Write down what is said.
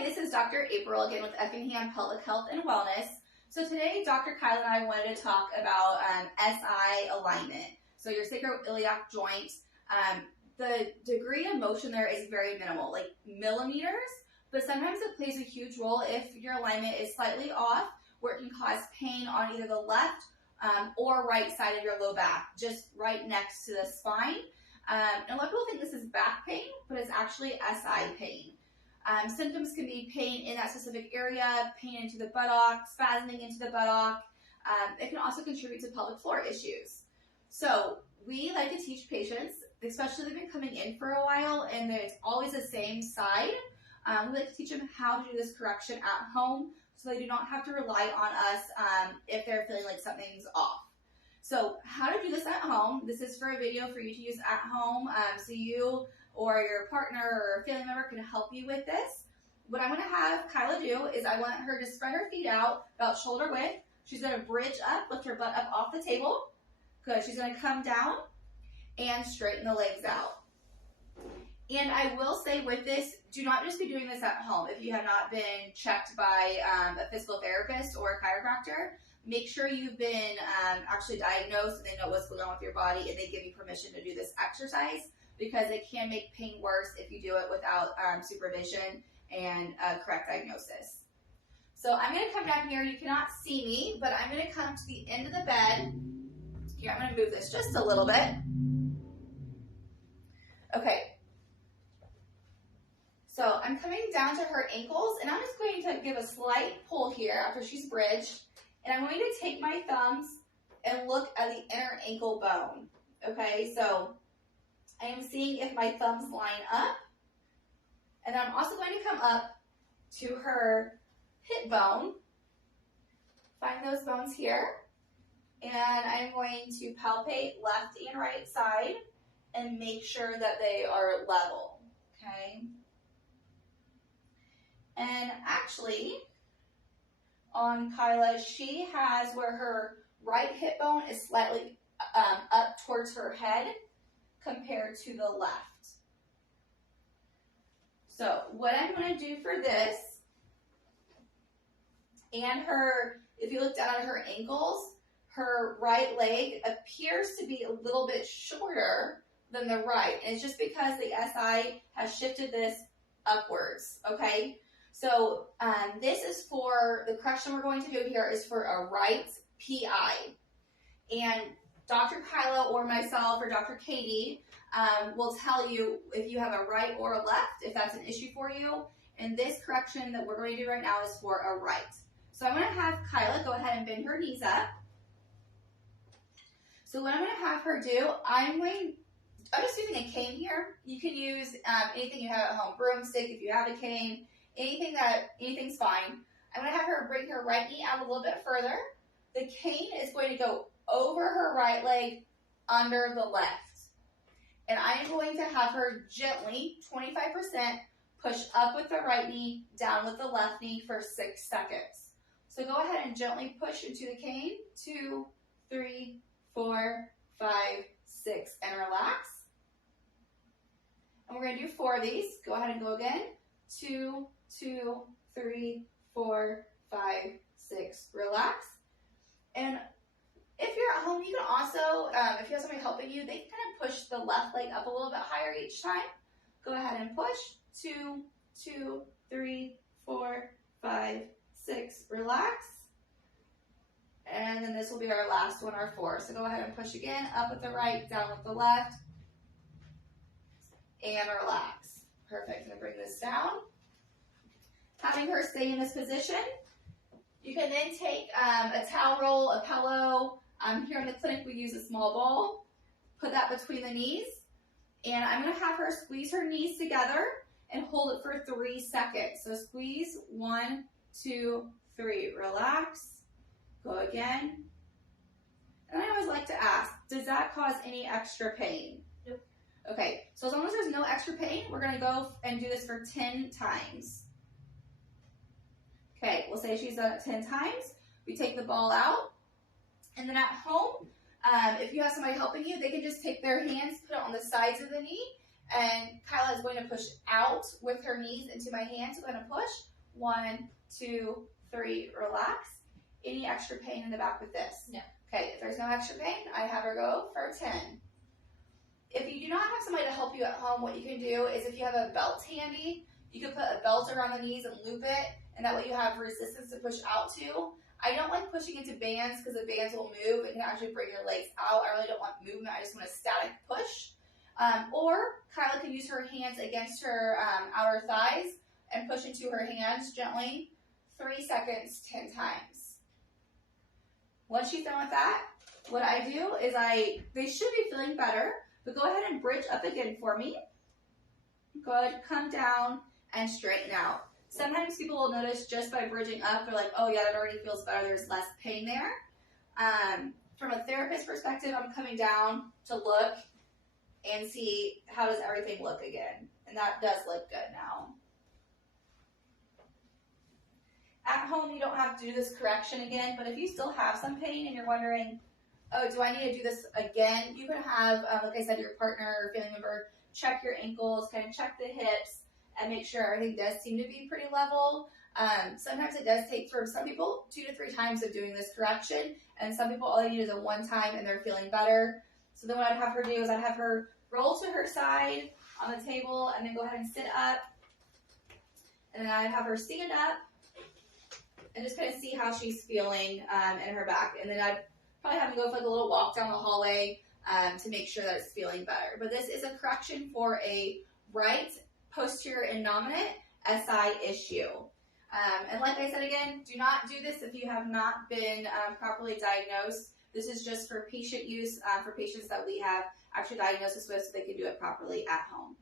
Hi, this is Dr. April again with Effingham Pelvic Health and Wellness. So today, Dr. Kyla and I wanted to talk about SI alignment. So your sacroiliac joint, the degree of motion there is very minimal, like millimeters, but sometimes it plays a huge role if your alignment is slightly off, where it can cause pain on either the left or right side of your low back, just right next to the spine. And a lot of people think this is back pain, but it's actually SI pain. Symptoms can be pain in that specific area, pain into the buttock, spasming into the buttock. It can also contribute to pelvic floor issues. So we like to teach patients, especially if they've been coming in for a while and it's always the same side, we like to teach them how to do this correction at home so they do not have to rely on us if they're feeling like something's off. So how to do this at home. This is for a video for you to use at home, so you or your partner or family member can help you with this. What I'm going to have Kyla do is I want her to spread her feet out about shoulder width. She's going to bridge up, lift her butt up off the table. Good. She's going to come down and straighten the legs out. And I will say with this, do not just be doing this at home. If you have not been checked by a physical therapist or a chiropractor, make sure you've been actually diagnosed and they know what's going on with your body and they give you permission to do this exercise, because it can make pain worse if you do it without supervision and correct diagnosis. So I'm going to come down here. You cannot see me, but I'm going to come to the end of the bed. Here, I'm going to move this just a little bit. Okay. So I'm coming down to her ankles, and I'm just going to give a slight pull here after she's bridged. And I'm going to take my thumbs and look at the inner ankle bone. Okay, so I am seeing if my thumbs line up. And then I'm also going to come up to her hip bone. Find those bones here. And I'm going to palpate left and right side and make sure that they are level. Okay. And actually, on Kyla, she has where her right hip bone is slightly up towards her head compared to the left. So what I'm going to do for this, and her, if you look down at her ankles, her right leg appears to be a little bit shorter than the right. And it's just because the SI has shifted this upwards, okay? So this is for, the correction we're going to do here is for a right PI. And Dr. Kyla or myself or Dr. Katie will tell you if you have a right or a left, if that's an issue for you. And this correction that we're going to do right now is for a right. So I'm going to have Kyla go ahead and bend her knees up. So what I'm going to have her do, I'm just using a cane here. You can use anything you have at home, broomstick if you have a cane. Anything's fine. I'm going to have her bring her right knee out a little bit further. The cane is going to go over her right leg, under the left. And I'm going to have her gently, 25%, push up with the right knee, down with the left knee for 6 seconds. So go ahead and gently push into the cane. 2, 3, 4, 5, 6, and relax. And we're going to do 4 of these. Go ahead and go again. 2, 2, 3, 4, 5, 6. Relax. And if you're at home, you can also, if you have somebody helping you, they can kind of push the left leg up a little bit higher each time. Go ahead and push. 2, 2, 3, 4, 5, 6. Relax. And then this will be our last one, our 4. So go ahead and push again, up with the right, down with the left, and relax. Perfect. I'm going to bring this down. Having her stay in this position. You can then take a towel roll, a pillow. Here in the clinic, we use a small ball. Put that between the knees. And I'm going to have her squeeze her knees together and hold it for 3 seconds. So squeeze, 1, 2, 3. Relax. Go again. And I always like to ask, does that cause any extra pain? Nope. Okay, so as long as there's no extra pain, we're going to go and do this for 10 times. Okay, we'll say she's done it 10 times. We take the ball out. And then at home, if you have somebody helping you, they can just take their hands, put it on the sides of the knee, and Kyla is going to push out with her knees into my hands. We're going to push, 1, 2, 3, relax. Any extra pain in the back with this? No. Okay, if there's no extra pain, I have her go for 10. If you do not have somebody to help you at home, what you can do is if you have a belt handy, you can put a belt around the knees and loop it, and that way you have resistance to push out to. I don't like pushing into bands because the bands will move and can actually bring your legs out. I really don't want movement. I just want a static push. Or Kyla can use her hands against her outer thighs and push into her hands gently 3 seconds, 10 times. Once she's done with that, what I do is they should be feeling better, but go ahead and bridge up again for me. Good, come down and straighten out. Sometimes people will notice just by bridging up, they're like, oh yeah, that already feels better, there's less pain there. From a therapist perspective, I'm coming down to look and see how does everything look again. And that does look good now. At home, you don't have to do this correction again, but if you still have some pain and you're wondering, oh, do I need to do this again? You can have, like I said, your partner or family member check your ankles, kind of check the hips, and make sure everything does seem to be pretty level. Sometimes it does take, for some people, 2 to 3 times of doing this correction, and some people all they need is a 1 time and they're feeling better. So then what I'd have her do is I'd have her roll to her side on the table and then go ahead and sit up. And then I'd have her stand up and just kind of see how she's feeling in her back. And then I'd probably have to go for like a little walk down the hallway to make sure that it's feeling better. But this is a correction for a right posterior innominate SI issue. And like I said again, do not do this if you have not been properly diagnosed. This is just for patient use, for patients that we have actual diagnosis with so they can do it properly at home.